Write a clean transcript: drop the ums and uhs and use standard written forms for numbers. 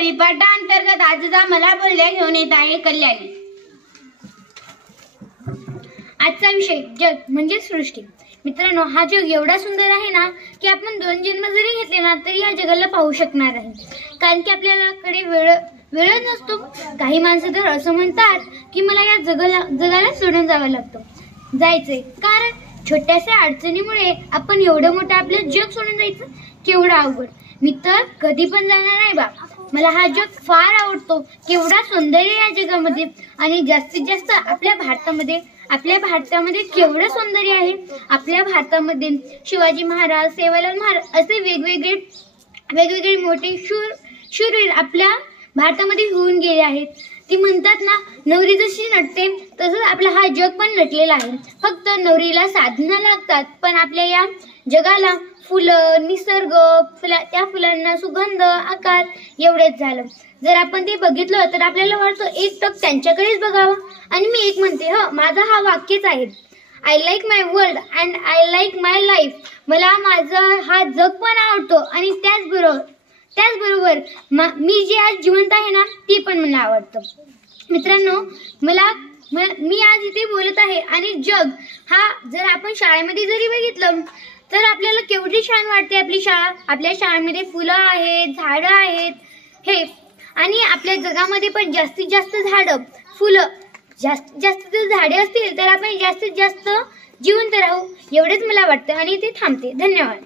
परिपाठांतर्गत आजचा मला बोलल्या घेऊन येत आहे कल्याणी। आजचा विषय जग म्हणजे सृष्टी। मित्रांनो, हा जग एवढा सुंदर आहे ना की आपण 2 जन्म जरी घेतले ना तरी या जगाला पाहू शकणार आहे, कारण की आपल्याकडे वेळच नसतो। काही माणसं तर असं म्हणतात की मला या जगाला सोडून जावं लागतं जायचंय, कारण छोट्याशा अडचणीमुळे आपण एवढं मोठं आपलं जग सोडून जायचं केवढं अवघड। मी तर कधी पण जाणार नाही बा। मला हा जग फार आवडतो, केवढा सौंदर्य या जगामध्ये, आणि जास्तीत जास्त आपल्या भारतामध्ये केवढं सौंदर्य आहे। आपल्या भारतामध्ये शिवाजी महाराज, सेवालाल महाराज असे वेगवेगळे मोठे शूरवीर आपल्या भारतामध्ये होऊन गेले आहेत। ती म्हणतात ना, नवरी जशी नटते तसंच आपला हा जग पण नटलेला आहे। फक्त नवरीला साधना लागतात, पण आपल्या या जगाला फुलं, निसर्ग, त्या फुलांना सुगंध, आकार एवढेच झालं। जर आपण ते बघितलं तर आपल्याला वाटतं एक टक त्यांच्याकडेच बघावं। आणि मी एक म्हणते, माझा हा वाक्यच आहे, I like my world and I like my life. मला माझं हा जग पण आवडतो आणि त्याचबरोबर मी जे आज जिवंत आहे ना ती पण मला आवडतं। मित्रांनो, मी आज इथे बोलत आहे, आणि जग हा जर आपण शाळेमध्ये जरी बघितलं तर आपल्याला केवढी छान वाटते आपली शाळा। आपल्या शाळेमध्ये फुलं आहेत, झाडं आहेत, हे, आणि आपल्या जगामध्ये पण जास्तीत जास्त झाडं, फुलं, जास्तीत जास्त जर झाडे असतील तर आपण जास्तीत जास्त जिवंत राहू, एवढेच मला वाटतं, आणि ते थांबते। धन्यवाद।